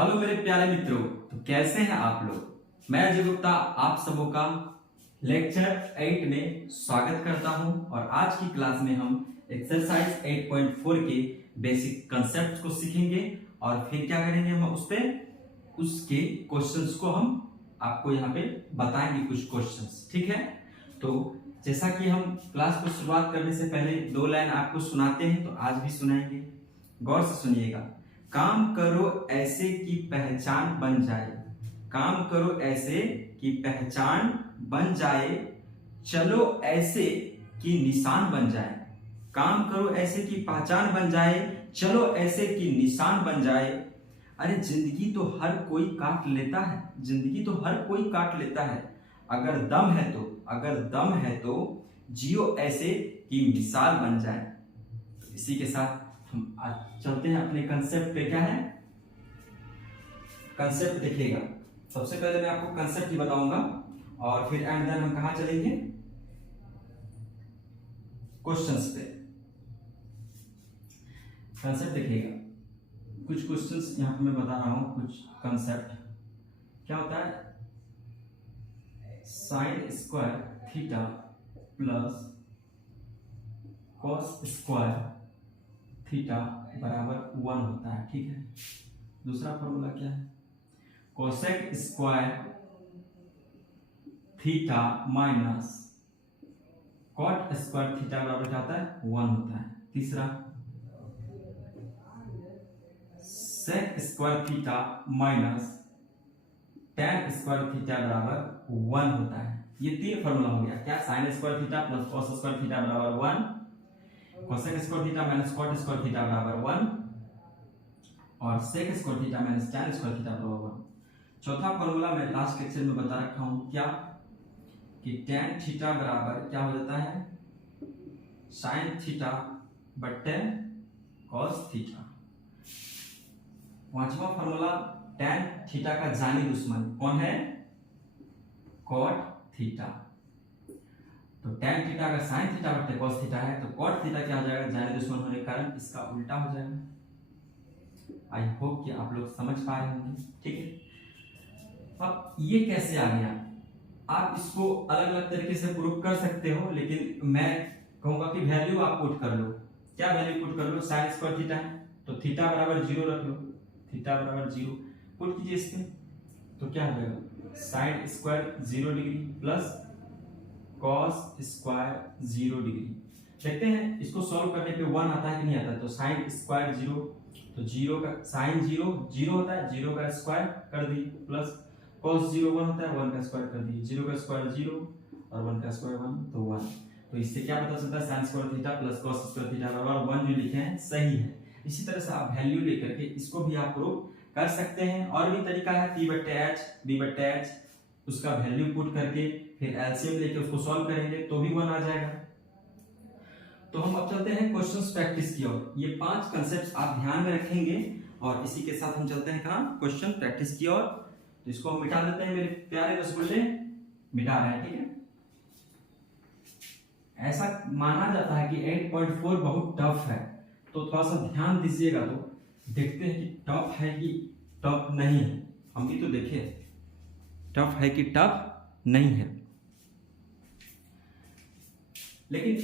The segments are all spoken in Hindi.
हेलो मेरे प्यारे मित्रों, तो कैसे हैं आप लोग। मैं अजय गुप्ता आप सबों का लेक्चर 8 में स्वागत करता हूं और आज की क्लास में हम एक्सरसाइज 8.4 के बेसिक कंसेप्ट को सीखेंगे और फिर क्या करेंगे, हम उसके क्वेश्चंस को हम आपको यहाँ पे बताएंगे, कुछ क्वेश्चंस। ठीक है, तो जैसा कि हम क्लास को शुरुआत करने से पहले 2 लाइन आपको सुनाते हैं, तो आज भी सुनाएंगे, गौर से सुनिएगा। काम करो ऐसे कि पहचान बन जाए, काम करो ऐसे कि पहचान बन जाए, चलो ऐसे कि निशान बन जाए। काम करो ऐसे कि पहचान बन जाए, चलो ऐसे कि निशान बन जाए। अरे जिंदगी तो हर कोई काट लेता है, जिंदगी तो हर कोई काट लेता है। अगर दम है तो, अगर दम है तो जियो ऐसे कि मिसाल बन जाए। तो इसी के साथ हम आज चलते हैं अपने कंसेप्ट पे। क्या है कंसेप्ट, देखिएगा। सबसे पहले मैं आपको कंसेप्ट ही बताऊंगा और फिर एंड देन हम कहां चलेंगे, क्वेश्चंस पे। कंसेप्ट देखिएगा, कुछ क्वेश्चंस यहां पे मैं बता रहा हूं, कुछ कंसेप्ट। क्या होता है, sign square theta plus cos square theta बराबर 1 होता है। ठीक है, दूसरा फॉर्मूला क्या है, cosec square theta minus cot square theta बराबर क्या होता है, 1 होता है। तीसरा sec square theta minus tan square theta बराबर 1 होता है। ये 3 फॉर्मूला हो गया। क्या, sine square theta plus cos square theta बराबर 1, cosec square theta minus cot square theta बराबर 1 और sec square theta minus tan square theta बराबर 1। चौथा फॉर्मूला मैं लास्ट लेक्चर में बता रखा हूं, क्या कि टैन थीटा बराबर क्या हो जाता है, साइन थीटा बट्टे कॉस थीटा। पांचवा फॉर्मूला, टैन थीटा का जानी दुश्मन कौन है, कॉट थीटा। तो टैन थीटा अगर साइन थीटा बट्टे कॉस थीटा है तो कॉट थीटा क्या हो जाएगा, जाने दुश्मन होने के कारण इसका उल्टा हो जाएगा। आई होप कि आप लोग समझ पा रहे होंगे। ठीक है, अब ये कैसे आ गया, आप इसको अलग अलग तरीके से प्रूव कर सकते हो, लेकिन मैं कहूंगा कि वैल्यू आप पुट कर लो। क्या वैल्यू पुट कर लो, साइन स्क्वायर थीटा है तो थीटा बराबर 0 रख लो, थीटा बराबर 0 पुट कीजिए इसमें, तो क्या हो जाएगा, sine square 0 degree plus cos square 0 degree. देखते हैं इसको सॉल्व करने पे 1 आता है कि नहीं आता। तो साइन स्क्वायर 0, तो 0 का साइन 0 0 होता है, 0 का स्क्वायर कर दी, प्लस cos 0 1 होता है, 1 का स्क्वायर कर दिए, 0 का स्क्वायर 0 और 1 का स्क्वायर 1, तो 1। तो इससे क्या पता चलता है, sin square theta plus cos square theta बराबर 1 जो लिखे हैं सही है। इसी तरह से आप वैल्यू लेकर के इसको भी आप प्रूव कर सकते हैं। और भी तरीका है, p/h b/h, उसका वैल्यू पुट करके फिर एलसीएम लेके उसको सॉल्व करेंगे तो भी 1 आ जाएगा। तो हम अब चलते हैं क्वेश्चंस प्रैक्टिस की ओर। ये 5 कांसेप्ट्स आप ध्यान में रखेंगे और इसी के साथ हम चलते हैं कहां, क्वेश्चन प्रैक्टिस की ओर। तो इसको हम मिटा देते हैं मेरे प्यारे रसगुल्ले, मिटा रहे हैं। ठीक है, ऐसा माना जाता है कि 8.4 बहुत टफ है, तो थोड़ा सा ध्यान दीजिएगा। तो देखते हैं कि टफ है कि टफ नहीं है, हम भी तो देखें टफ है कि टफ नहीं है। लेकिन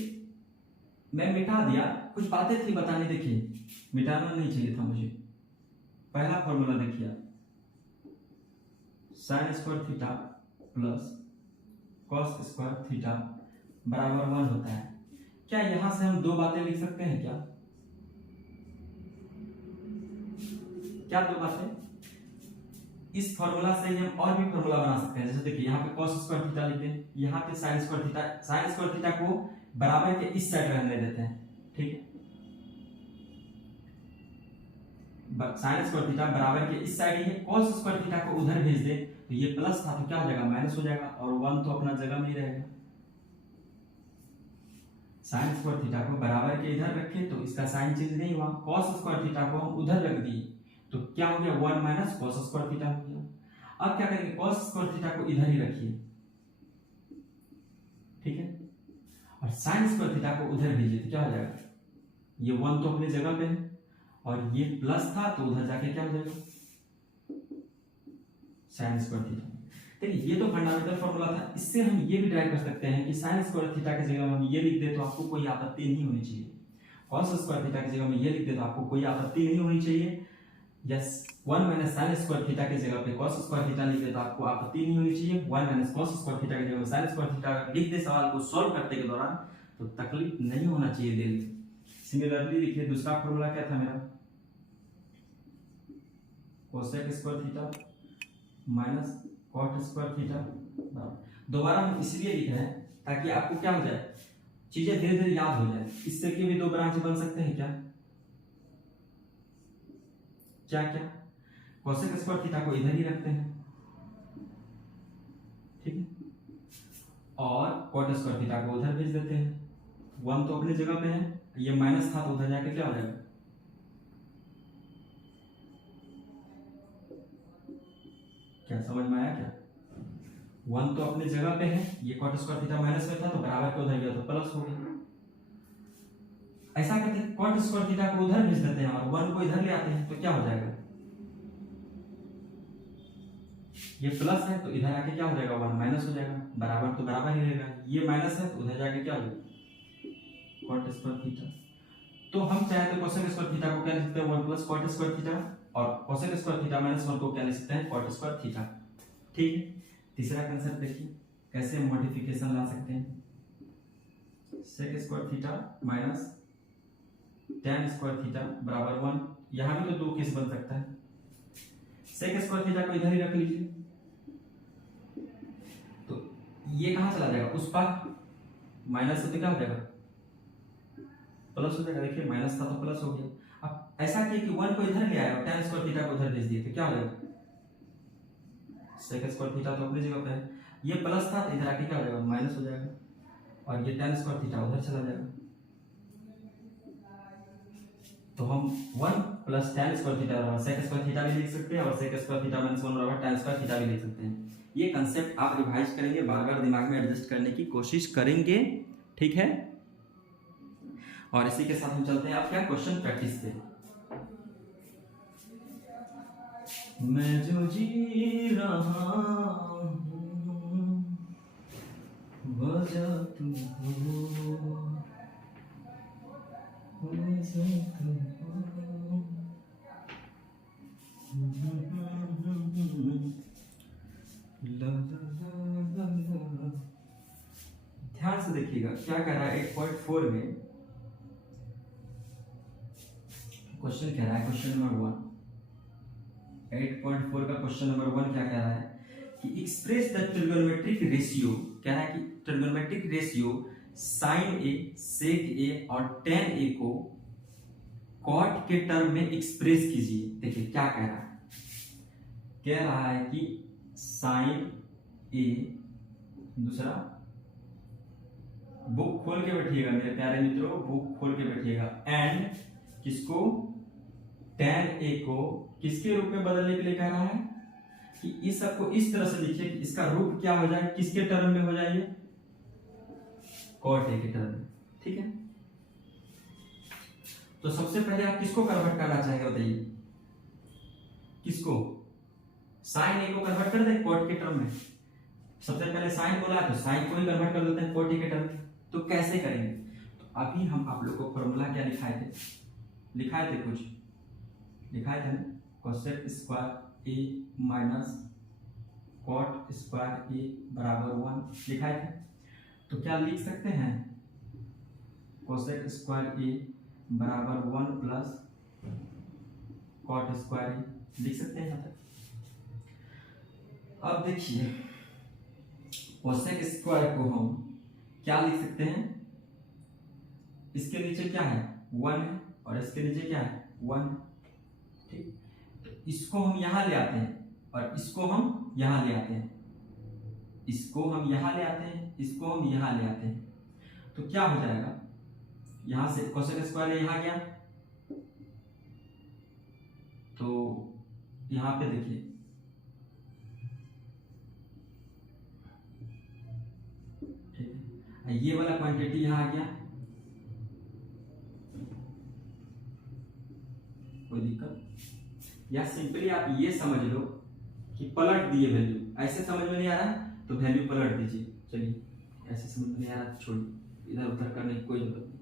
मैं मिटा दिया, कुछ बातें थी बताने, देखिए मिटाना नहीं चाहिए था मुझे। पहला फॉर्मूला देखिए, sign square theta plus cos square theta बराबर 1 होता है। क्या यहां से हम 2 बातें लिख सकते हैं, क्या क्या 2 बातें, इस फॉर्मूला से ही हम और भी फॉर्मूला बना सकते हैं। जैसे देखिए यहाँ पे cos स्क्वायर थीटा लिखते हैं, यहाँ पे sin square theta, sin square theta को बराबर के इस साइड रहने देते हैं। ठीक है, sin स्क्वायर थीटा बराबर के इस साइड ही है, cos स्क्वायर थीटा को उधर भेज दे तो ये प्लस था तो क्या हो जाएगा, माइनस हो जाएगा और 1 तो अपना जगह में ही रहेगा। sin स्क्वायर थीटा को बराबर के इधर रखे तो इसका साइन चेंज नहीं हुआ, cos स्क्वायर थीटा को हम उधर रख दिए तो क्या हो गया, 1 माइनस cos स्क्वायर थीटा हो गया। अब क्या करेंगे, cos स्क्वायर थीटा को इधर ही रखिए, ठीक है, और sin स्क्वायर थीटा को उधर भेजिए तो क्या हो जाएगा, ये 1 तो अपनी जगह पे है और ये प्लस था तो उधर जाके क्या हो जाएगा साइन स्क्वायर थीटा। देखिए ये तो फंडामेंटल फॉर्मूला था, इससे हम ये भी ड्राइव कर सकते हैं कि साइन स्क्वायर थीटा की जगह हम ये लिख दे तो आपको कोई आपत्ति नहीं होनी चाहिए, कॉस स्क्वायर थीटा की जगह में ये लिख दे तो आपको कोई आपत्ति नहीं होनी चाहिए, yes 1 minus sign square theta की जगह पे कॉस स्क्वायर थीटा लिख दे तो आपको आपत्ति नहीं होनी चाहिए, 1 माइनस कॉस स्क्वायर थीटा की जगह पे साइन स्क्वायर थीटा लिख दे सवाल को सॉल्व करते के दौरान तो तकलीफ नहीं होना चाहिए दिल में। सिमिलरली देखिए दूसरा फॉर्मूला क्या था मेरा, cosec square theta minus cot square theta. दोबारा हम इसलिए लिख रहे हैं ताकि आपको क्या हो जाए, चीजें धीरे धीरे याद हो जाए। इससे के भी दो ब्रांच बन सकते हैं क्या क्या क्या कोसेक स्क्वायर थीटा को इधर ही रखते हैं, ठीक है, और कॉट स्क्वायर थीटा को उधर भेज देते हैं। 1 तो अपनी जगह पे है, ये माइनस था तो उधर जाके क्या हो जाएगा, क्या समझ में आया क्या? 1 तो अपनी जगह पे है, ये कॉट स्क्वायर थीटा माइनस में था तो बराबर के उधर गया तो प्लस हो गया। ऐसा करते हैं कॉट स्क्वायर थीटा को उधर भेज देते हैं और 1 को इधर ले आते हैं तो क्या हो जाएगा, ये प्लस है तो इधर आके क्या हो जाएगा 1 माइनस हो जाएगा, बराबर तो बराबर ही रहेगा, ये माइनस है तो उधर जाके क्या हो जाएगा कॉट स्क्वायर थीटा। तो हम चाहे तो कोसेक स्क्वायर थीटा को क्या लिख सकते हैं 1 प्लस कॉट स्क्वायर थीटा, और कोसेक स्क्वायर थीटा माइनस 1 को क्या लिख सकते हैं कॉट स्क्वायर थीटा, ठीक है। तीसरा कंसेप्ट देखिए कैसे मॉडिफिकेशन ला सकते हैं, sec square theta minus tan square theta बराबर 1, यहां भी तो दो केस बन सकता है। सेक स्क्वायर थीटा को इधर ही रख लीजिए तो ये कहां चला जाएगा, उस पार माइनस से तो क्या हो जाएगा प्लस हो जाएगा, देखिए माइनस था तो प्लस हो गया। अब ऐसा किया कि 1 को इधर ले आया और tan स्क्वायर थीटा को उधर भेज दिए तो क्या हो जाएगा, सेक स्क्वायर थीटा तो अपनी जगह पे है, ये प्लस था तो इधर आके क्या हो जाएगा माइनस हो जाएगा, और ये tan स्क्वायर थीटा उधर चला जाएगा। तो हम 1 प्लस tan स्क्वायर थीटा बराबर सेक स्क्वायर थीटा भी लिख सकते हैं और सेक स्क्वायर थीटा माइनस 1 बराबर tan स्क्वायर थीटा भी लिख सकते हैं। ये कंसेप्ट आप रिवाइज करेंगे, बार बार दिमाग में एडजस्ट करने की कोशिश करेंगे, ठीक है। और इसी के साथ हम चलते हैं आप क्या क्वेश्चन प्रैक्टिस पे। मैं जो जी रहा हूं वजह तुम हो, ध्यान से देखिएगा क्या कह रहा है 8.4 में क्वेश्चन कह रहा है, क्वेश्चन नंबर 1 8.4 का क्वेश्चन नंबर 1 क्या कह रहा है कि एक्सप्रेस द ट्रिग्नोमेट्रिक रेशियो, कह रहा है कि ट्रिग्नोमेट्रिक रेशियो साइन ए, सेक ए और टेन ए को कॉट के टर्म में एक्सप्रेस कीजिए। देखिए क्या कह रहा है कि साइन ए, दूसरा बुक खोल के बैठिएगा मेरे प्यारे मित्रों, बुक खोल के बैठिएगा, एंड किसको टेन ए को किसके रूप में बदलने के लिए कह रहा है कि इस सबको इस तरह से लिखिए कि इसका रूप क्या हो जाए, किसके टर्म में हो जाए, कॉट ए के टर्म में, ठीक है। तो सबसे पहले आप किसको कन्वर्ट करना चाहेंगे बताइए, किसको, साइन ए को कन्वर्ट कर दे कॉट के टर्म में। सबसे पहले साइन बोला तो साइन को ही कन्वर्ट कर देते हैं कॉट ए के टर्म में। तो कैसे करेंगे, तो अभी हम आप लोग को फॉर्मूला क्या लिखाए थे कुछ लिखाए थे ना, cosec square A minus cot square A बराबर 1 लिखाए थे। तो क्या लिख सकते हैं, कोसेक स्क्वायर ए बराबर 1 प्लस कॉट स्क्वायर ए लिख सकते हैं यहाँ तक। अब देखिए कोसेक स्क्वायर को हम क्या लिख सकते हैं, इसके नीचे क्या है 1 है और इसके नीचे क्या है 1, ठीक। तो इसको हम यहां ले आते हैं और इसको हम यहां ले आते हैं, इसको हम यहां ले आते हैं, इसको हम यहां ले आते हैं, तो क्या हो जाएगा, यहां से कोसेक स्क्वायर यहां गया तो यहां पे देखिए ठीक है, ये वाला क्वांटिटी यहां आ गया, कोई दिक्कत, या सिंपली आप ये समझ लो कि पलट दिए वैल्यू, ऐसे समझ में नहीं आ रहा तो वैल्यू पलट दीजिए। चलिए ऐसे समझ में नहीं आ रहा तो छोड़िए, इधर उधर करने की कोई जरूरत नहीं।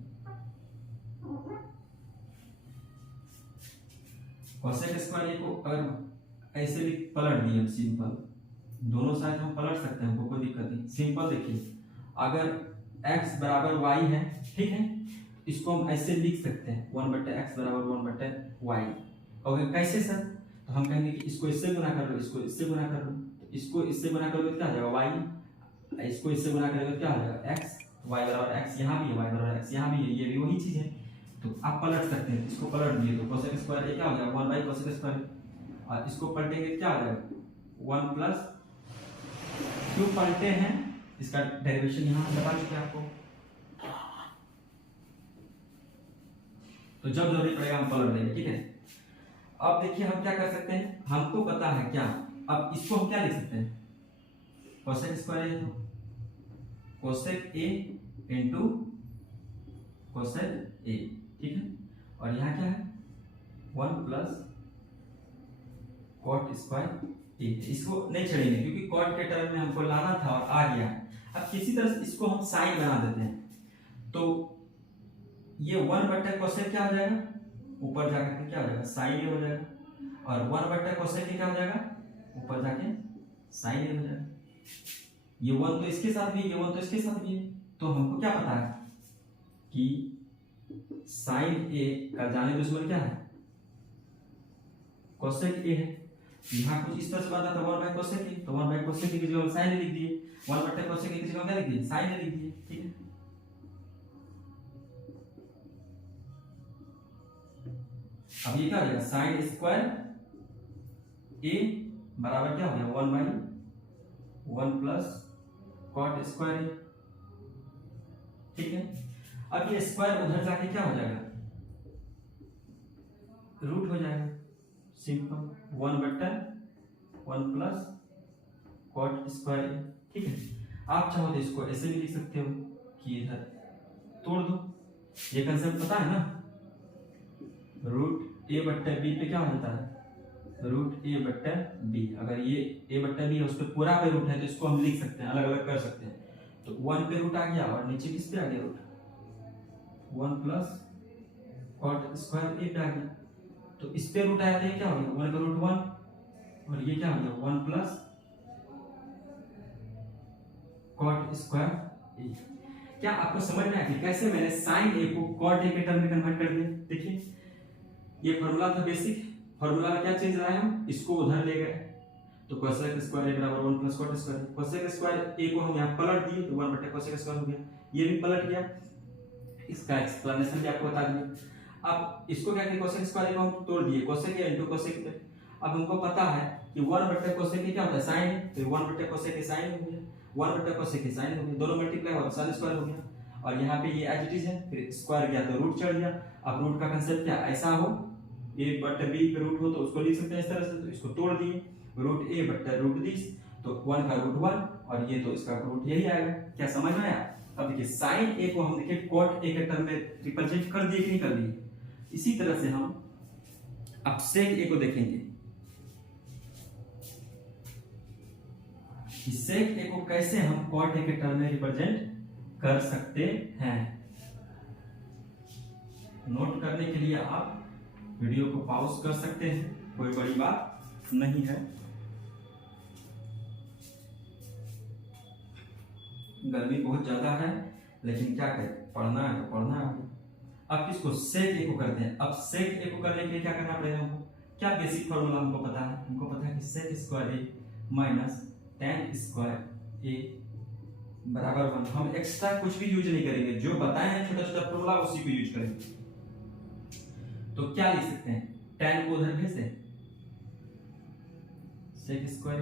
कोसेक स्क्वायर को अगर ऐसे भी पलट दिए हम सिंपल, दोनों साइड हम पलट सकते हैं, हमको कोई दिक्कत नहीं। सिंपल देखिए, अगर x बराबर y है, ठीक है, इसको हम ऐसे लिख सकते हैं 1/x बराबर 1/y। और कैसे सर? तो हम कहेंगे कि इसको इससे गुना कर लो, इसको इससे गुना कर लो, तो इसको इससे गुना करोगे तो क्या आ जाएगा y, इसको इससे गुना करोगे तो क्या आ जाएगा x, y बराबर x यहाँ भी है, y बराबर x यहाँ भी है, ये भी वही चीज है। तो आप पलट सकते हैं, इसको पलट दिए तो कोसेक स्क्वायर ये क्या हो जाएगा 1 कोसेक स्क्वायर, और इसको पलटेंगे क्या आ जाएगा 1 प्लस, क्यों पलटे हैं इसका डेरिवेशन यहाँ बता चुके आपको। तो जब जरूरी पड़ेगा हम पलट देंगे, ठीक है। अब देखिए हम क्या कर सकते हैं, हमको पता है क्या, अब इसको हम क्या लिख सकते हैं, कोसेक स्क्वायर है तो कोसेक ए इंटू कोसेक ए, ठीक है। और यहाँ क्या है 1 प्लस कॉट स्क्वायर ए, इसको नहीं छेड़ेंगे क्योंकि कॉट के टर्म में हमको लाना था और आ गया। अब किसी तरह से इसको हम साइन बना देते हैं, तो ये 1/कोसेक क्या हो जाएगा, ऊपर जाकर के क्या हो जाएगा साइन ए हो जाएगा, और 1/कोसेक क्या हो जाएगा ऊपर जाके साइन ए हो जाएगा। ये 1 तो इसके साथ भी, ये 1 तो इसके साथ भी है, तो हमको क्या पता है कि साइन ए का जाने दुश्मन क्या है कोसेक ए है। यहाँ कुछ इस तरह से बना था 1/कोसेक ए, तो 1/कोसेक ए की जगह साइन ए लिख दिए, 1/कोसेक ए की जगह क्या लिख दिए साइन ए लिख दिए, ठीक है। अब ये क्या हो जाएगा साइन स्क्वायर ए बराबर क्या हो गया 1/1 प्लस कॉट स्क्वायर ए, ठीक है। अब ये स्क्वायर उधर जाके क्या हो जाएगा रूट हो जाएगा, सिंपल 1/1 प्लस कॉट स्क्वायर ए, ठीक है। आप चाहो तो इसको ऐसे भी लिख सकते हो कि इधर तोड़ दो, ये कंसेप्ट पता है ना, रूट a/b पे क्या हो जाता है रूट a/b। अगर ये a/b है उस पर पूरा पे रूट है तो इसको हम लिख सकते हैं, अलग अलग कर सकते हैं। तो 1 पे रूट आ गया और नीचे किस पे आ गया रूट 1 प्लस कॉट स्क्वायर ए पे आ गया, तो इस पे रूट आया तो ये क्या हो गया 1 का रूट 1, और ये क्या हो गया 1 प्लस कॉट स्क्वायर ए। क्या आपको समझ में आया कि कैसे मैंने साइन ए को कॉट ए के टर्म में कन्वर्ट कर दिया? देखिए ये फॉर्मूला था बेसिक, फॉर्मूला में क्या चेंज लाए हम, इसको उधर ले गए, तो कोसेक स्क्वायर ए बराबर 1 plus cot square, cosec square A को हम यहाँ पलट दिए तो 1/कोसेक स्क्वायर हो गया, ये भी पलट गया, इसका एक्सप्लेनेशन भी आपको बता दिया। अब इसको क्या किया कोसेक स्क्वायर को हम तोड़ दिए, कोसेक ए इनटू कोसेक पे। अब हमको पता है कि 1/कोसेक क्या होता है साइन, तो 1/कोसेक साइन हो गया, 1/कोसेक साइन हो गया, दोनों मल्टीप्लाई हुआ साइन स्क्वायर हो गया, और यहाँ पे ये एज इट इज है, फिर स्क्वायर गया तो रूट चढ़ गया। अब रूट का कंसेप्ट क्या ऐसा हो a/b पे रूट हो तो उसको लिख सकते हैं इस तरह से, तो इसको तोड़ दिए रूट a/√10, तो 1 का रूट 1 और ये तो इसका रूट यही आएगा। क्या समझ में आया? अब देखिए साइन ए को हम देखिए कॉट ए के टर्म में रिप्रेजेंट कर दिए कि नहीं कर दिए। इसी तरह से हम अब सेक ए को देखेंगे, सेक ए को कैसे हम कॉट ए के टर्म में रिप्रेजेंट कर सकते हैं। नोट करने के लिए आप वीडियो को पॉज कर सकते हैं, कोई बड़ी बात नहीं है। गर्मी बहुत ज्यादा है लेकिन क्या करें, पढ़ना है तो पढ़ना है। अब किसको सेक ए को करते हैं। अब सेक ए को करने के लिए क्या करना पड़ेगा हमको, क्या बेसिक फॉर्मूला हमको पता है, हमको पता है कि sec square A minus tan square A बराबर 1। हम एक्स्ट्रा कुछ भी यूज नहीं करेंगे, जो बताए हैं छोटा छोटा फॉर्मूला उसी को यूज करेंगे। तो क्या लिख सकते हैं, टेन को उधर भेज दें, सेक स्क्वायर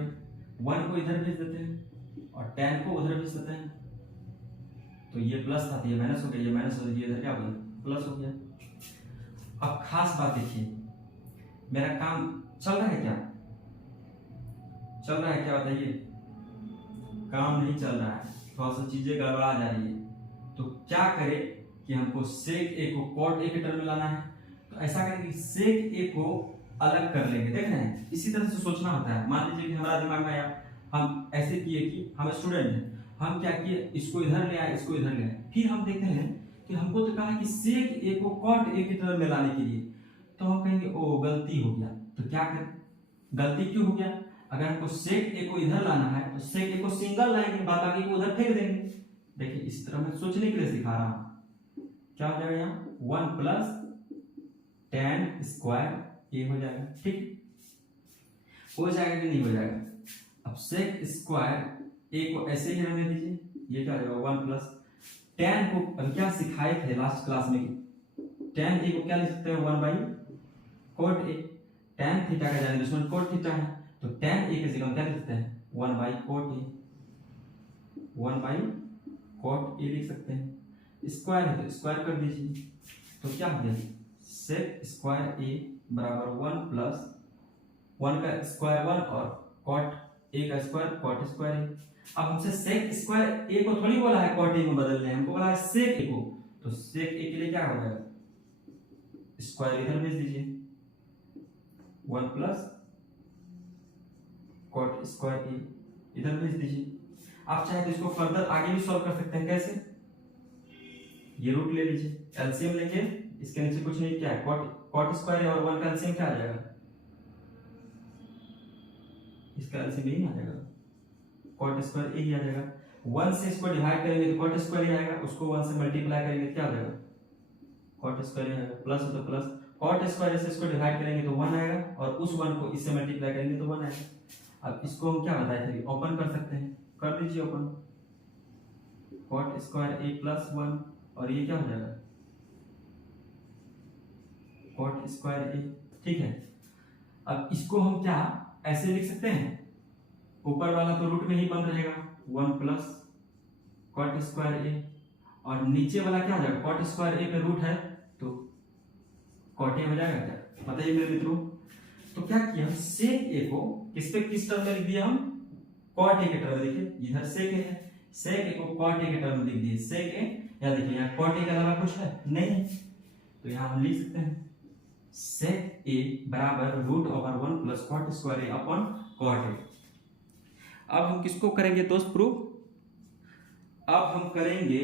1 को इधर भेज देते हैं और टेन को उधर भेज देते हैं, तो ये प्लस था तो ये माइनस हो गया, ये माइनस हो गया, इधर क्या हो गया प्लस हो गया। अब खास बात देखिए, मेरा काम चल रहा है क्या, चल रहा है क्या बताइए, काम नहीं चल रहा है, थोड़ा सा चीजें गड़बड़ा जा रही है। तो क्या करें कि हमको सेक ए को कॉट ए के टर्म में लाना है, तो ऐसा करें कि सेक ए को अलग कर लेंगे। देख रहे हैं, इसी तरह से सोचना होता है। मान लीजिए कि हमारा दिमाग में आया, हम ऐसे किए कि हम स्टूडेंट हैं, हम क्या किए, इसको इधर ले आए, इसको इधर ले आए, फिर हम देखते हैं कि हमको तो कहा है कि सेक ए को कॉट ए की तरफ में लाने के लिए, तो हम कहेंगे ओ गलती हो गया। तो क्या करें, गलती क्यों हो गया, अगर हमको सेक ए को इधर लाना है तो सेक ए को सिंगल लाएंगे, बाकी को उधर फेंक देंगे। देखिए इस तरह मैं सोचने के लिए सिखा रहा हूं। क्या हो जाएगा यहाँ 1 प्लस tan स्क्वायर ए हो जाएगा। ठीक हो जाएगा कि नहीं हो जाएगा। अब सेक स्क्वायर ए को ऐसे ही रहने दीजिए, ये क्या हो जाएगा 1 प्लस tan को, अब क्या सिखाए थे लास्ट क्लास में, tan ए को क्या लिख सकते हैं 1 by cot A. tan theta का जाने दुश्मन cot थीटा है, तो tan ए की जगह क्या लिख सकते हैं 1 by cot A, 1 by cot ए लिख सकते हैं। स्क्वायर है तो स्क्वायर कर दीजिए, तो क्या हो गया सेक स्क्वायर ए बराबर 1 प्लस 1 का स्क्वायर 1 और cot ए का स्क्वायर cot स्क्वायर ए। अब हमसे सेक स्क्वायर ए को थोड़ी बोला है cot ए में बदलने, हमको बोला है सेक ए को, तो सेक ए के लिए क्या हो जाएगा स्क्वायर इधर भेज दीजिए 1 प्लस cot स्क्वायर ए इधर भेज दीजिए। आप चाहे तो इसको फर्दर आगे भी सॉल्व कर सकते हैं। कैसे, ये रूट ले लीजिए, एलसीएम लेंगे, इसके नीचे कुछ नहीं, क्या है cot स्क्वायर और 1 का एलसीएम क्या आ जाएगा, इसका एलसीएम यही आ जाएगा cot स्क्वायर ए ही आ जाएगा। 1 से इसको डिवाइड करेंगे तो cot स्क्वायर ही आएगा, उसको 1 से मल्टीप्लाई करेंगे तो क्या आ जाएगा cot स्क्वायर ही आएगा, प्लस हो तो प्लस, cot स्क्वायर से इसको डिवाइड करेंगे तो 1 आएगा, और उस 1 को इससे मल्टीप्लाई करेंगे तो 1 आएगा। अब इसको हम क्या बताए थे, ओपन कर सकते हैं, कर दीजिए ओपन, cot स्क्वायर ए प्लस 1, और ये क्या हो जाएगा cot स्क्वायर ए। ठीक है, अब इसको हम क्या ऐसे लिख सकते हैं, ऊपर वाला तो रूट में ही बंद रहेगा 1 प्लस cot स्क्वायर ए, और नीचे वाला क्या हो जाएगा cot स्क्वायर ए पे रूट है तो cot ए हो जाएगा। क्या बताइए मेरे मित्रों, तो क्या किया सेक ए को किस पे किस टर्म में लिख दिया हम cot ए के टर्म में। देखिए इधर सेक ए है, सेक ए को cot ए के टर्म में लिख दिए सेक ए, या देखिए यहाँ cot ए के अलावा कुछ है नहीं, तो यहाँ हम लिख सकते हैं सेक ए बराबर root over 1 plus cot square A upon cot A. अब हम किसको करेंगे दोस्त प्रूफ, अब हम करेंगे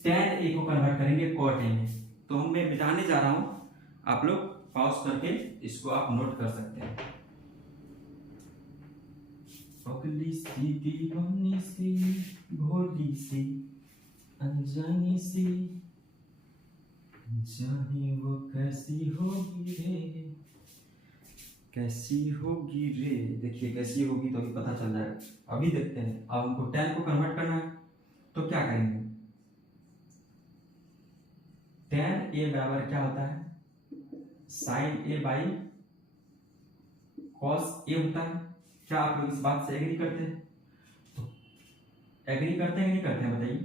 tan ए को कन्वर्ट करेंगे cot ए में। तो हम मैं मिटाने जा रहा हूं, आप लोग पॉज करके इसको आप नोट कर सकते हैं। पगली सी दीवानी सी भोली सी अनजानी सी, जाने वो कैसी होगी रे, कैसी होगी रे। देखिए कैसी होगी तो अभी पता चल जाएगा, अभी देखते हैं। अब हमको tan को कन्वर्ट करना है तो क्या करेंगे, tan ए बराबर क्या होता है sin ए बाई cos ए होता है। क्या आप लोग इस बात से एग्री करते हैं, तो एग्री करते हैं कि नहीं करते हैं बताइए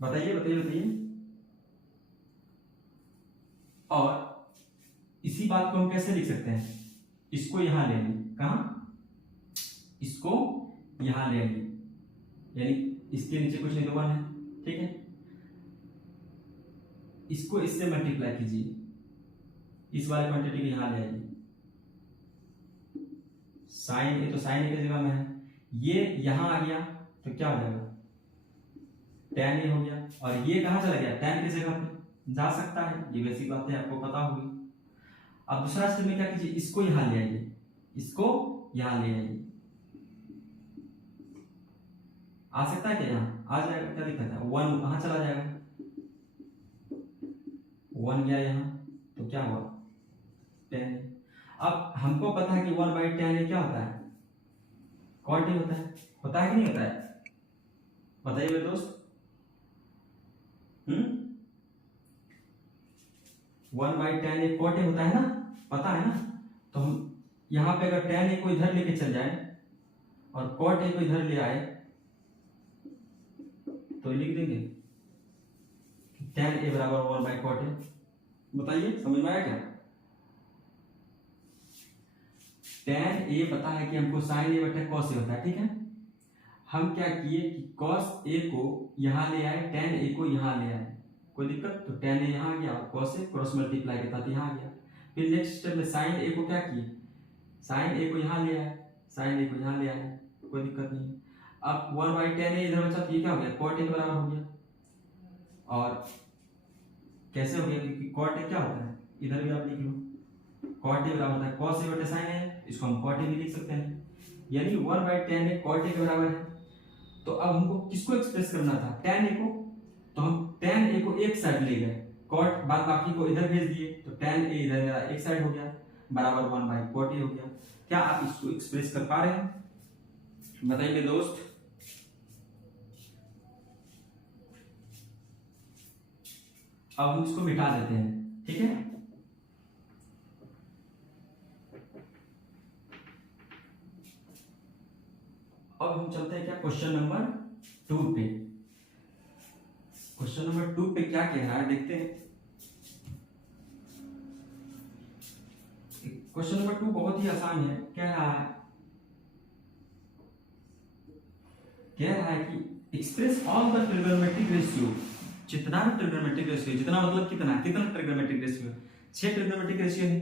बताइए बताइए बताइए। और इसी बात को हम कैसे लिख सकते हैं, इसको यहां ले लें, कहां, इसको यहां ले लें, यानी इसके नीचे कुछ नहीं तो 1 है। ठीक है, इसको इससे मल्टीप्लाई कीजिए, इस वाले क्वांटिटी को यहां ले आइए, साइन ए तो साइन ए की जगह में है, ये यहां आ गया तो क्या हो जाएगा tan ए हो गया, और ये कहां चला गया tan की जगह पे जा सकता है, ये बेसिक बात है आपको पता होगी। अब दूसरा स्टेप में क्या कीजिए, इसको यहां ले आइए, इसको यहां ले आइए, आ सकता है क्या, यहां आ जाएगा, क्या दिक्कत है, 1 कहां चला जाएगा 1 गया यहां, तो क्या हुआ tan। अब हमको पता है कि 1 बाई tan ए क्या होता है cot ए होता है कि नहीं होता है, बताइए मेरे दोस्त। 1 बाई tan ए cot ए होता है ना, पता है ना। तो हम यहां पे अगर tan ए को इधर लेके चल जाए और cot ए को इधर ले आए तो लिख देंगे tan ए बराबर 1 बाई cot ए। बताइए समझ में आया क्या, tan ए पता है कि हमको sin ए बटा cos ए होता है। ठीक है, हम क्या किए कि cos ए को यहां ले आए, tan ए को यहां ले आए, कोई दिक्कत, तो tan ए यहां आ गया और cos ए क्रॉस मल्टीप्लाई के साथ यहां आ गया। फिर नेक्स्ट स्टेप में साइन ए को क्या किए, साइन ए को यहाँ लिया है, साइन ए को यहाँ लिया है, कोई दिक्कत नहीं। अब 1/10 इधर बचा तो ये क्या हो गया, कॉट ए के बराबर हो गया। और कैसे हो गया, क्योंकि कॉट ए क्या होता है, इधर भी आप लिख लो, कॉट ए बराबर होता है कॉस ए बटे साइन ए, इसको हम कॉट ए भी लिख सकते हैं, यानी 1/10 ए कॉट ए के बराबर है। तो अब हमको किसको एक्सप्रेस करना था, tan ए को, तो हम tan ए को एक साइड ले गए, कॉट बाद बाकी को इधर भेज दिए, तो tan ए इधर मेरा एक साइड हो गया, बराबर 1/cot ए हो गया। क्या आप इसको एक्सप्रेस कर पा रहे हैं, बताइए दोस्त। अब हम इसको मिटा देते हैं, ठीक है। अब हम चलते हैं क्या, क्वेश्चन नंबर 2 पे। क्वेश्चन नंबर 2 पे क्या कह रहा है देखते हैं। क्वेश्चन नंबर 2 बहुत ही आसान है, कह रहा है कि express all the trigonometric ratio, जितना भी ट्रिग्नोमेट्रिक रेशियो, जितना मतलब कितना ट्रिग्नोमेट्रिक रेशियो, 6 ट्रिग्नोमेट्रिक रेशियो है,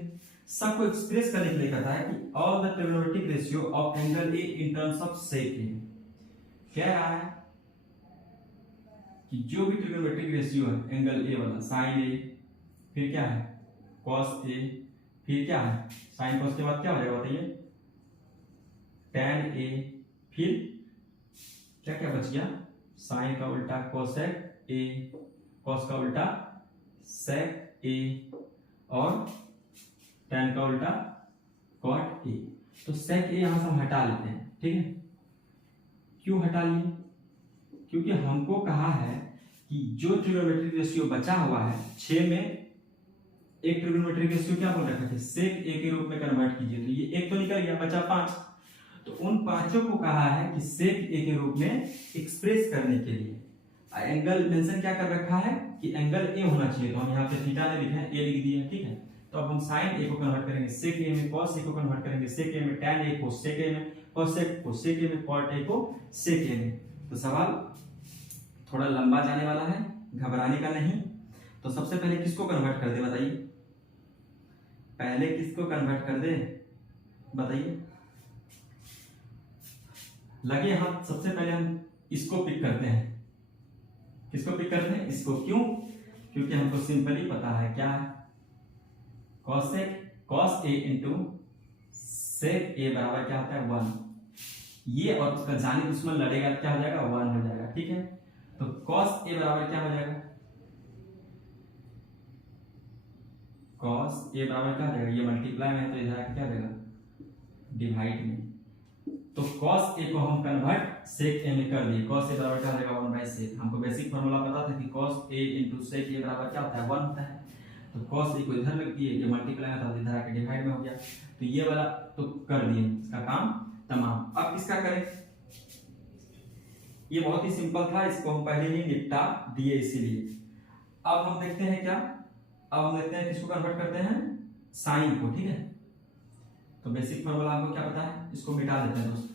सबको एक्सप्रेस करने के लिए कहता है कि all the trigonometric ratio of angle A in terms of sec A. कह रहा है कि जो भी ट्रिग्नोमेट्रिक रेशियो है एंगल ए वाला, साइन ए, फिर क्या है कॉस ए, फिर क्या है साइन कॉस के बाद क्या हो जाएगा बताइए, tan ए, फिर क्या क्या बच गया, साइन का उल्टा कोसेक ए, कॉस का उल्टा सेक ए, और tan का उल्टा कॉट ए। तो सेक ए यहां से हम हटा लेते हैं, ठीक है। क्यों हटा लिए, क्योंकि हमको कहा है कि जो ट्रिग्नोमेट्रिक रेशियो बचा हुआ है 6 में एक ट्रिग्नोमेट्रिक रेशियो क्या बोल रखे थे, सेक ए के रूप में कन्वर्ट कीजिए, तो ये एक तो निकल गया, बचा 5। तो उन पांचों को कहा है कि सेक ए के रूप में एक्सप्रेस करने के लिए एंगल मेंशन क्या कर रखा है कि एंगल ए होना चाहिए, तो हम यहाँ पे थीटा ने लिखा है, ए लिख दिया, ठीक है। तो अब हम साइन ए को कन्वर्ट करेंगे सेक ए में, कॉस ए को कन्वर्ट करेंगे सेक ए में, tan ए को सेक ए में, कोसेक को सेक ए में, कॉट ए को सेक ए में। तो सवाल थोड़ा लंबा जाने वाला है, घबराने का नहीं। तो सबसे पहले किसको कन्वर्ट कर दे बताइए, पहले किसको कन्वर्ट कर दे बताइए, लगे हाथ। सबसे पहले हम इसको पिक करते हैं, किसको पिक करते हैं, इसको। क्यों, क्योंकि हमको सिंपली पता है क्या है, cosec cos A into sec A बराबर क्या होता है 1। ये और उसका जाने दुश्मन लड़ेगा, क्या हो जाएगा 1 हो जाएगा, ठीक है। तो कॉस ए बराबर क्या हो जाएगा, कॉस ए बराबर क्या हो जाएगा, ये मल्टीप्लाई में तो इधर आके क्या हो जाएगा डिवाइड में। तो cos a को हम कन्वर्ट sec a में कर दिए, cos a बराबर क्या हो जाएगा 1/sec। हमको बेसिक फार्मूला पता था कि cos a into sec a बराबर क्या होता है 1 होता है। तो cos a को इधर रख दिए, ये मल्टीप्लाई में था इधर आके डिवाइड में हो गया, तो ये वाला तो कर दिए, इसका काम तमाम। अब किसका करें, ये बहुत ही सिंपल था, इसको हम पहले ही निपटा दिए इसीलिए। अब हम देखते हैं क्या, अब हम देखते हैं किसको कन्वर्ट करते हैं, साइन को, ठीक है। तो बेसिक फार्मूला आपको क्या पता है, इसको मिटा देते हैं दोस्त।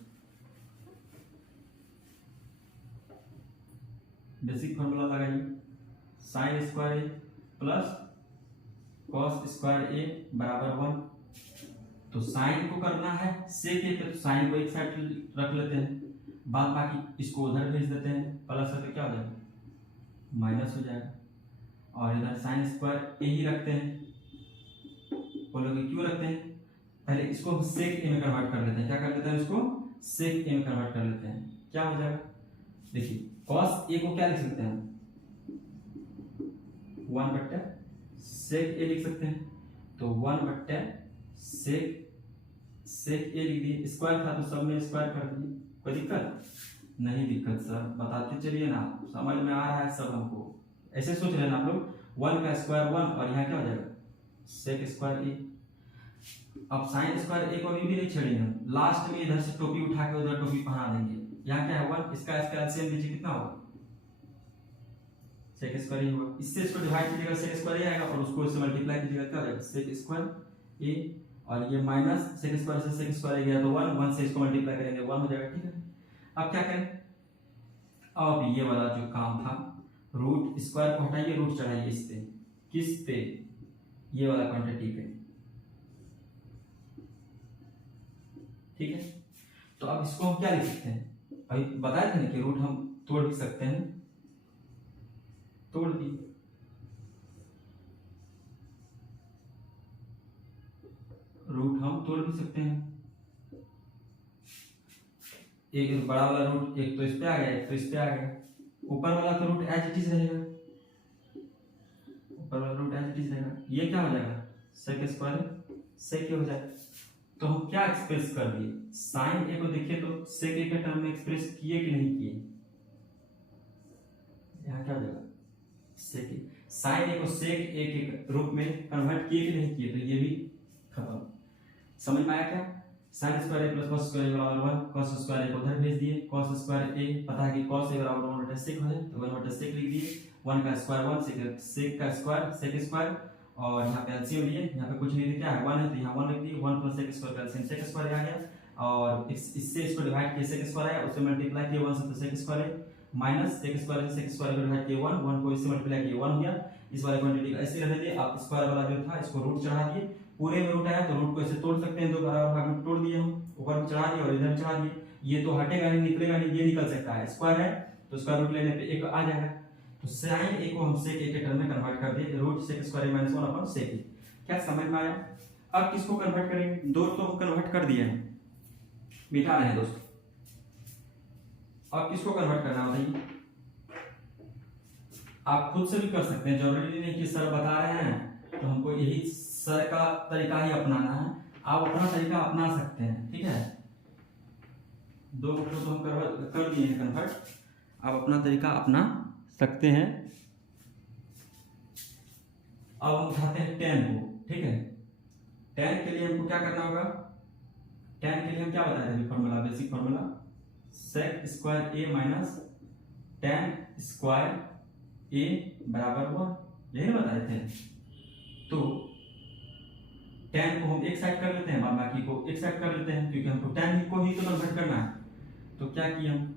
बेसिक फार्मूला लगाइए, sine square A plus cos square A बराबर 1। तो साइन को करना है सेक ए पे, तो साइन को एक साइड रख लेते हैं, बाद बाकी इसको उधर भेज देते हैं, प्लस है तो क्या हो जाएगा माइनस हो जाएगा, और इधर साइन स्क्वायर ए ही रखते हैं। बोलोगे क्यों रखते हैं, पहले इसको हम सेक ए में कन्वर्ट कर लेते हैं, क्या कर लेते हैं इसको सेक ए में कन्वर्ट कर लेते हैं, क्या हो जाएगा देखिए, कॉस ए को क्या लिख सकते हैं 1/sec ए लिख सकते हैं, तो 1/sec ए लिख दिए, स्क्वायर था तो सब में स्क्वायर कर दिए, कोई दिक्कत नहीं, दिक्कत सर बताते चलिए ना, समझ में आ रहा है सब हमको, ऐसे सोच रहे हैं आप लोग, 1 का स्क्वायर 1 और यहाँ क्या हो जाएगा सेक स्क्वायर ए। अब साइन स्क्वायर ए को अभी भी नहीं छेड़ेंगे, लास्ट में इधर से टोपी उठा के उधर टोपी पहना देंगे, यहाँ क्या है 1, इसका एलसीएम लीजिए कितना होगा सेक स्क्वायर ही होगा, इससे इसको डिवाइड कीजिएगा सेक स्क्वायर ही आएगा, और उसको इससे मल्टीप्लाई कीजिएगा क्या हो जाएगा सेक स्क्वायर ए, और ये माइनस सेक स्क्वायर से सेक स्क्वायर गया तो 1 से इसको मल्टीप्लाई करेंगे 1 हो जाएगा, ठीक है। अब क्या करें, अब ये वाला जो काम था रूट स्क्वायर को हटाइए, रूट चढ़ाइए इस पे, किस पे, ये वाला क्वांटिटी पे, ठीक है। तो अब इसको हम क्या लिख सकते हैं, अभी बताए थे ना कि रूट हम तोड़ भी सकते हैं, तोड़ दिए, रूट हम तोड़ भी सकते हैं। एक बड़ा वाला रूट एक तो इस पे आ गया, एक तो इस पे आ गया, ऊपर वाला तो रूट एज इट इज रहेगा, ऊपर वाला रूट एज इट इज रहेगा। ये क्या हो जाएगा, सेक स्क्वायर सेक हो जाएगा। तो हम क्या एक्सप्रेस कर दिए, साइन ए को देखिए तो सेक ए के टर्म में एक्सप्रेस किए कि नहीं किए, यहाँ क्या हो जाएगा सेक ए, साइन ए को सेक ए के रूप में कन्वर्ट किए कि नहीं किए, तो ये भी खत्म। समझ में आया क्या, sine square A plus cos square A बराबर 1, कॉस स्क्वायर ए को उधर भेज दिए, कॉस स्क्वायर ए पता है कि कॉस ए बराबर 1/sec हो जाए, तो 1/sec लिख दिए, 1 का स्क्वायर 1, sec का स्क्वायर sec स्क्वायर, और यहाँ पे एलसीएम लिए, यहाँ पे कुछ नहीं है, क्या है 1 है तो यहाँ 1 लिख दिए, 1 + sec स्क्वायर का एलसीएम sec स्क्वायर आ गया, और इससे इसको डिवाइड किए sec स्क्वायर आया, उससे मल्टीप्लाई किए 1 से तो sec स्क्वायर है, माइनस sec स्क्वायर से sec स्क्वायर को डिवाइड किए 1, 1 को इससे मल्टीप्लाई किए 1 हो गया। इस वाले क्वांटिटी का ऐसे रहने दिए, आप स्क्वायर वाला जो था इसको रूट चढ़ा दिए, पूरे में रूट आया तो रूट को ऐसे तोड़ सकते हैं, दो बराबर भाग में तोड़ दिए हम, ऊपर चढ़ा दिए और इधर चढ़ा दिए, ये तो हटेगा नहीं, निकलेगा नहीं, ये निकल सकता है, स्क्वायर है तो स्क्वायर रूट लेने पे एक आ जाएगा, तो साइन ए को हम सेक ए के टर्म में कन्वर्ट कर दिए, root sec square minus 1/sec A. क्या समझ में आया, अब किसको कन्वर्ट करेंगे, दो तो हम कन्वर्ट कर दिए हैं, मिटा रहे हैं दोस्तों, अब किसको कन्वर्ट करना है बताइए, आप खुद से भी कर सकते हैं, जरूरी नहीं कि सर बता रहे हैं तो हमको यही सर का तरीका ही अपनाना है, आप अपना तरीका अपना सकते हैं, ठीक है। दो को तो हम कर दिए हैं कन्वर्ट, आप अपना तरीका अपना सकते हैं। अब हम उठाते हैं tan को, ठीक है, tan के लिए हमको क्या करना होगा, tan के लिए हम क्या बताए थे formula, basic formula sec square a minus tan square a बराबर 1, यही बताए थे। तो tan को हम एक साइड कर लेते हैं, बाकी को एक साइड कर लेते हैं, क्योंकि हमको tan को ही तो कन्वर्ट करना है। तो क्या किया हम,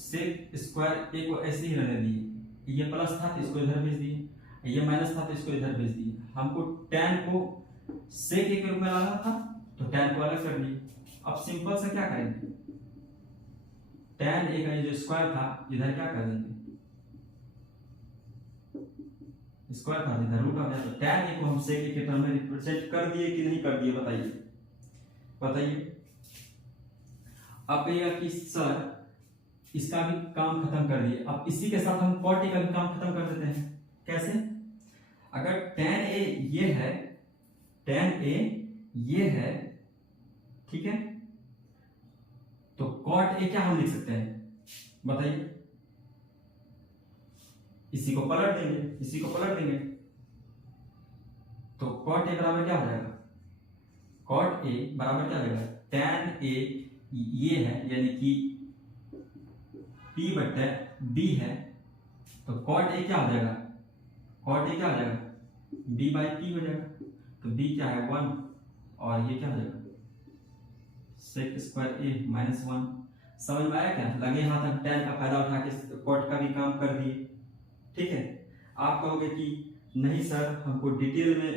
sec स्क्वायर a को ऐसे ही रहने दिए, ये प्लस था तो इसको इधर भेज दिए, ये माइनस था तो इसको इधर भेज दिए, हमको tan को sec a के रूप में लाना था तो tan को अलग कर दिए। अब सिंपल से क्या करेंगे, tan a का ये जो स्क्वायर था इधर क्या कर देंगे, स्क्वायर था इधर रूट आ गया, तो tan a को हम sec a के टर्म में रिप्रेजेंट कर दिए कि नहीं कर दिए, बताइए बताइए। अब कहिएगा कि सर इसका भी काम खत्म कर दिए, अब इसी के साथ हम cot a का भी काम खत्म कर देते हैं। कैसे, अगर tan a ये है, tan a ये है, ठीक है, तो cot a क्या हम लिख सकते हैं बताइए, इसी को पलट देंगे, इसी को पलट देंगे, तो cot a बराबर क्या हो जाएगा, cot a बराबर क्या हो जाएगा, tan a ये है यानी कि p/b है, तो cot a क्या हो जाएगा, cot a क्या हो जाएगा, b/p हो जाएगा, तो b क्या है 1 और ये क्या हो जाएगा sec स्क्वायर a माइनस 1। समझ में आया क्या, लगे हाथ हम tan का फायदा उठा के cot का भी काम कर दिए, ठीक है। आप कहोगे कि नहीं सर हमको डिटेल में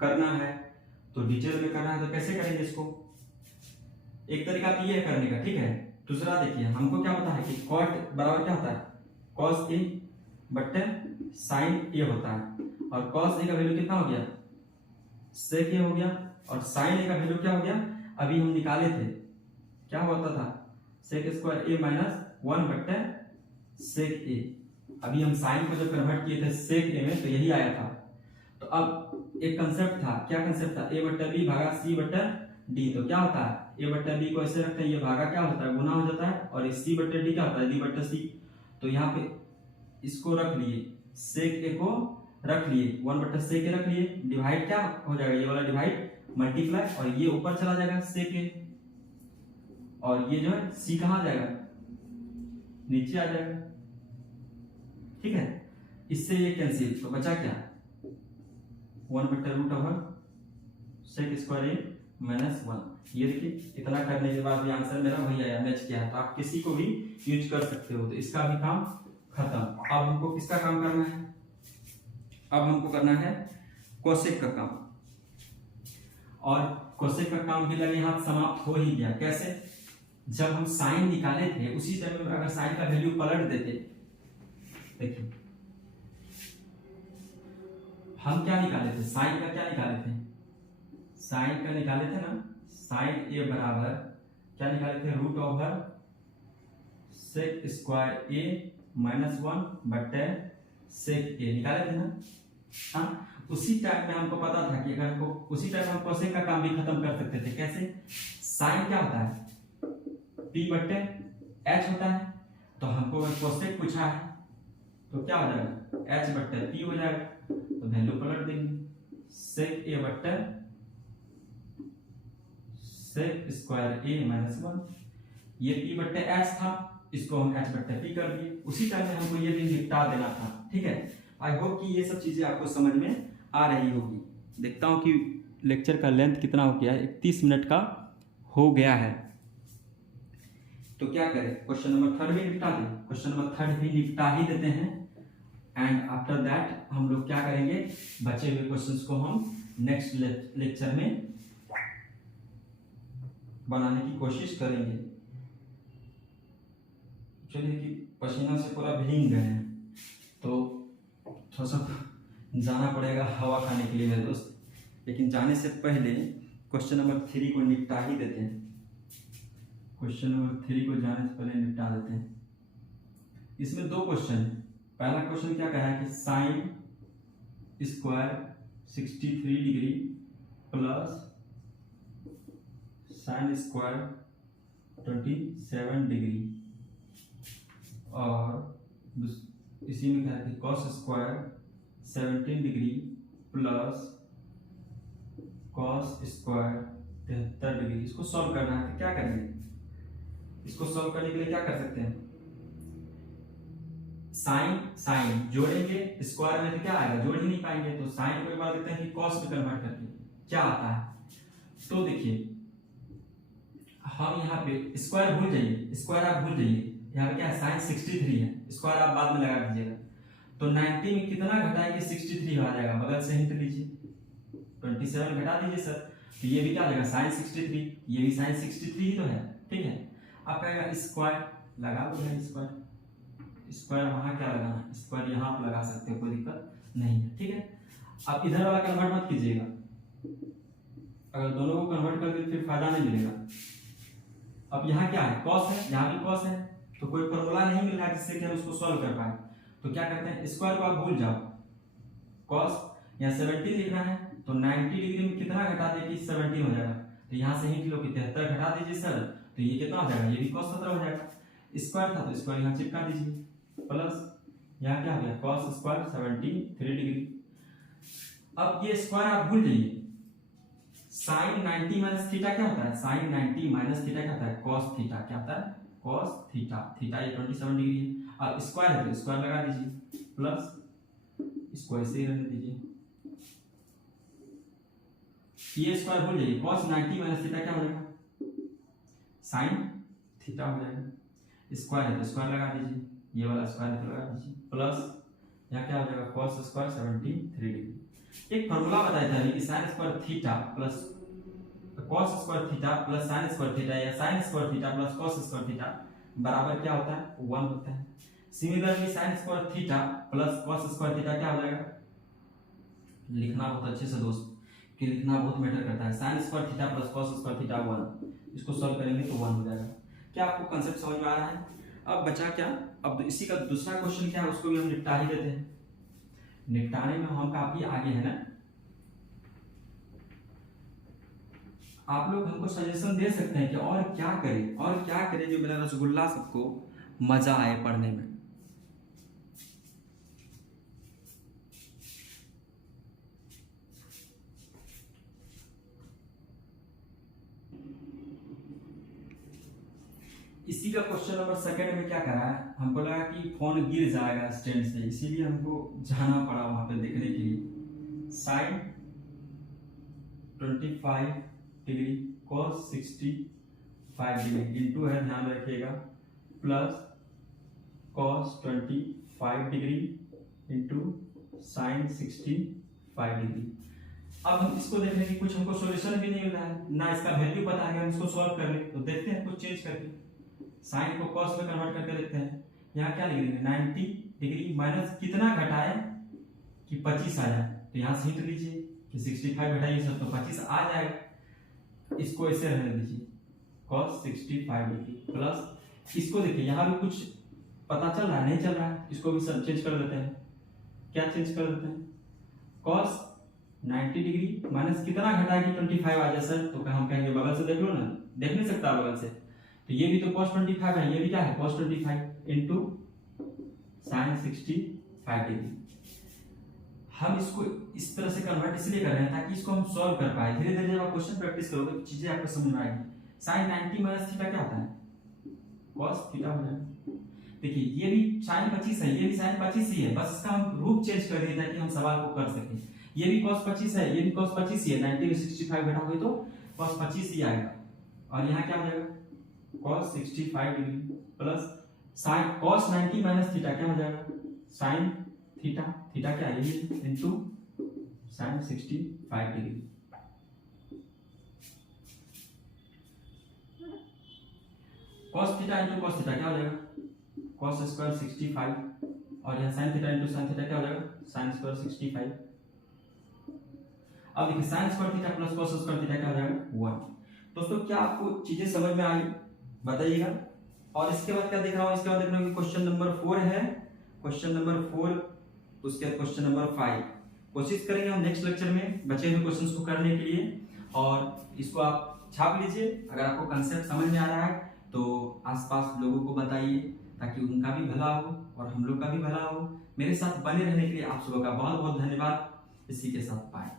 करना है, तो डिटेल में करना है तो कैसे करेंगे इसको, एक तरीका तो ये है करने का, ठीक है। दूसरा देखिए, हमको क्या पता है कि cot बराबर क्या होता है, cos a बट्टे sin a होता है, और cos a का वैल्यू कितना हो गया, sec a हो गया, और sin a का वैल्यू क्या हो गया, अभी हम निकाले थे, क्या होता था sec स्क्वायर a माइनस 1 बट्टे sec a, अभी हम साइन को जब कन्वर्ट किए थे sec a में तो यही आया था। तो अब एक कंसेप्ट था, क्या कंसेप्ट था, a/b भागा c/d, तो क्या होता है a/b को ऐसे रखते हैं, ये भागा क्या होता है गुना हो जाता है, और c/d क्या होता है d/c, तो यहाँ पे इसको रख लिए, sec a को रख लिए, 1/sec a रख लिए, डिवाइड क्या हो जाएगा, ये वाला डिवाइड मल्टीप्लाई, और ये ऊपर चला जाएगा sec a, और ये जो है c कहाँ आ जाएगा, नीचे आ जाएगा, ठीक है। इससे ये कैंसिल, तो बचा क्या 1/√sec स्क्वायर a माइनस 1। ये देखिए, इतना करने के बाद भी आंसर मेरा वही आया, मैच किया है, तो आप किसी को भी यूज कर सकते हो, तो इसका भी काम खत्म। अब हमको किसका काम करना है, अब हमको करना है कोसेक का काम, और कोसेक का काम भी लगे हाथ समाप्त हो ही गया। कैसे? जब हम साइन निकाले थे उसी टाइम में अगर साइन का वैल्यू पलट देते, देखिए हम क्या निकाले थे, साइन का क्या निकाले थे, साइन का निकाले थे ना, साइन ए बराबर क्या निकाले थे, रूट ओवर सेक स्क्वायर ए माइनस 1 बटे सेक ए निकाले थे ना। हाँ, उसी टाइम में हमको पता था कि अगर हमको उसी टाइम हम कोसेक का काम भी खत्म कर सकते थे। कैसे? साइन क्या होता है, p बटे h होता है, तो हमको कोसेक पूछा है तो क्या हो जाएगा, h बटे p हो जाएगा, तो वैल्यू पलट देंगे, सेक ए बटे सेक स्क्वायर ए माइनस 1, ये p बटे h था, इसको हम h बटे p कर दिए। उसी टाइम में हमको ये भी निपटा देना था। ठीक है, आई होप कि ये सब चीजें आपको समझ में आ रही होगी। देखता हूँ कि लेक्चर का लेंथ कितना हो गया है, 31 मिनट का हो गया है। तो क्या करें, क्वेश्चन नंबर 3 भी निपटा दें, क्वेश्चन नंबर 3 भी निपटा ही देते हैं। एंड आफ्टर दैट हम लोग क्या करेंगे, बचे हुए क्वेश्चंस को हम नेक्स्ट लेक्चर में बनाने की कोशिश करेंगे। चलिए कि पसीना से पूरा भीग गए हैं तो थोड़ा सा जाना पड़ेगा हवा खाने के लिए मेरे दोस्त, लेकिन जाने से पहले क्वेश्चन नंबर 3 को निपटा ही देते हैं। क्वेश्चन नंबर 3 को जाने से पहले निपटा देते हैं। इसमें 2 क्वेश्चन है। पहला क्वेश्चन क्या कहा है कि sine square 63 degree plus sine square 27 degree, और इसी में क्या है कि cos square 17 degree plus cos square 73 degree. इसको सॉल्व करना है तो क्या करेंगे, इसको सॉल्व करने के लिए क्या कर सकते हैं, साइन साइन जोड़ेंगे, स्क्वायर में तो क्या आएगा, जोड़ ही नहीं पाएंगे, तो साइन को एक बार देखते हैं कि कॉस में कन्वर्ट करके क्या आता है। तो देखिए हम यहाँ पे स्क्वायर भूल जाइए, स्क्वायर आप भूल जाइए, यहाँ पे क्या है साइन 63 है, स्क्वायर आप बाद में लगा दीजिएगा। तो 90 में कितना घटाएंगे, 63 आ जाएगा, बगल से हिंट लीजिए, 27 घटा दीजिए सर, तो ये भी क्या आ जाएगा साइन 63, ये भी साइन 63 ही तो है। ठीक है, आप कहेगा स्क्वायर लगा दो भाई, स्क्वायर स्क्वायर वहां क्या लगाना, स्क्वायर यहाँ आप लगा सकते हो, कोई दिक्कत नहीं है। ठीक है, आप इधर वाला कन्वर्ट मत कीजिएगा, अगर दोनों को कन्वर्ट कर दे फिर फायदा नहीं मिलेगा। अब यहाँ क्या है, कॉस है, यहाँ भी कॉस है, तो कोई फॉर्मूला नहीं मिल रहा है जिससे कि हम उसको सॉल्व कर पाए। तो क्या करते हैं, स्क्वायर को आप भूल जाओ, कॉस यहाँ 70 लिखना है, तो 90 डिग्री में कितना घटा दे कि 70 हो जाएगा, तो यहाँ से हिंट लो कि 73 घटा दीजिए सर, तो ये कितना हो जाएगा, ये भी कॉस 17 हो जाएगा। स्क्वायर था तो स्क्वायर यहाँ चिपका दीजिए, प्लस यहाँ क्या हो गया कॉस स्क्वायर 73 डिग्री। अब ये स्क्वायर आप भूल जाइए, साइन 90 माइनस थीटा क्या होता है, साइन 90 माइनस थीटा क्या होता है, कॉस थीटा क्या होता है, कॉस थीटा, थीटा ये 27 डिग्री है। अब स्क्वायर है तो स्क्वायर लगा दीजिए, प्लस इसको ऐसे ही रहने दीजिए, ये स्क्वायर भूल जाइए, cos 90 माइनस थीटा क्या हो जाएगा, साइन थीटा हो जाएगा। स्क्वायर है तो स्क्वायर लगा दीजिए, ये वाला स्क्वायर है तो लगा दीजिए, प्लस यहाँ क्या हो जाएगा cos स्क्वायर 73 डिग्री। एक फॉर्मूला बताया था कि sin square theta plus cos square theta plus sin square theta या sin square theta plus cos square theta बराबर क्या होता है, 1 होता है। Similarly sin square theta plus cos square theta क्या हो जाएगा, लिखना बहुत अच्छे से दोस्त कि लिखना बहुत मैटर करता है, sin square theta plus cos square theta 1, इसको सॉल्व करेंगे तो 1 हो जाएगा। क्या आपको कांसेप्ट समझ में आ रहा है? अब बचा क्या, अब इसी का दूसरा क्वेश्चन क्या है उसको भी हम निपटा ही देते हैं, निपटाने में हम काफी आगे है ना। आप लोग हमको सजेशन दे सकते हैं कि और क्या करें, और क्या करें जो मेरा रसगुल्ला सबको मजा आए पढ़ने में। इसी का क्वेश्चन नंबर 2 में क्या करा है, हमको लगा कि फोन गिर जाएगा स्टैंड से, इसीलिए हमको जाना पड़ा वहां पे देखने के लिए। Sine 25 degree cos 65 degree into है, ध्यान रखिएगा, plus cos 25 degree into sine 65 degree. अब हम इसको देख रहे हैं कि कुछ हमको सॉल्यूशन भी नहीं मिल रहा है, ना इसका वैल्यू पता है, हम इसको सॉल्व कर लें। तो देखते हैं कुछ चेंज करके, साइन को कॉस में कन्वर्ट करके देखते हैं। यहाँ क्या लिख देंगे, 90 डिग्री माइनस कितना घटाए कि 25 आ जाए। तो यहाँ से हिंट लीजिए कि 65 घटाइए सर तो 25 आ जाएगा। इसको ऐसे रहने दीजिए, cos 65 डिग्री प्लस इसको देखिए, यहाँ भी कुछ पता चल रहा है, नहीं चल रहा है, इसको भी सब चेंज कर देते हैं। क्या चेंज कर देते हैं, cos 90 डिग्री माइनस कितना घटाए कि 25 आ जाए सर। तो हम कहेंगे बगल से देख लो ना, देख नहीं सकता बगल से। तो ये भी तो cos 25 है, ये भी क्या है cos 25 इनटू sin 65 डिग्री। हम इसको इस तरह से कन्वर्ट इसलिए कर रहे हैं ताकि इसको हम सॉल्व कर पाए। धीरे धीरे जब आप क्वेश्चन प्रैक्टिस करोगे तो चीजें आपको समझ में आएगी। sin 90 माइनस थीटा क्या होता है, cos थीटा हो जाएगा। देखिए ये भी sin 25 है, ये भी sin 25 ही है, बस इसका हम रूप चेंज कर दिए ताकि हम सवाल को कर सकें। ये भी cos 25 है, ये भी cos 25 ही है, 90 में 65 घटाओगे तो cos 25 ही आएगा। और यहाँ क्या हो जाएगा, cos 65 degree plus sin cos 90 minus theta क्या हो जाएगा, sin थीटा, थीटा क्या है ये into sin 65 degree. cos theta into cos theta क्या हो जाएगा, cos स्क्वायर 65 और यहाँ sin theta into sin theta क्या हो जाएगा, sin स्क्वायर 65। अब देखिए sin square theta plus cos square theta क्या हो जाएगा 1। दोस्तों क्या आपको चीजें समझ में आई, बताइएगा। और इसके बाद क्या देख रहा हूँ, इसके बाद देख रहा हूँ कि क्वेश्चन नंबर 4 है, क्वेश्चन नंबर 4, उसके बाद क्वेश्चन नंबर 5। कोशिश करेंगे हम नेक्स्ट लेक्चर में बचे हुए क्वेश्चंस को करने के लिए, और इसको आप छाप लीजिए। अगर आपको कंसेप्ट समझ में आ रहा है तो आसपास लोगों को बताइए ताकि उनका भी भला हो और हम लोग का भी भला हो। मेरे साथ बने रहने के लिए आप सबों का बहुत बहुत धन्यवाद। इसी के साथ बाय।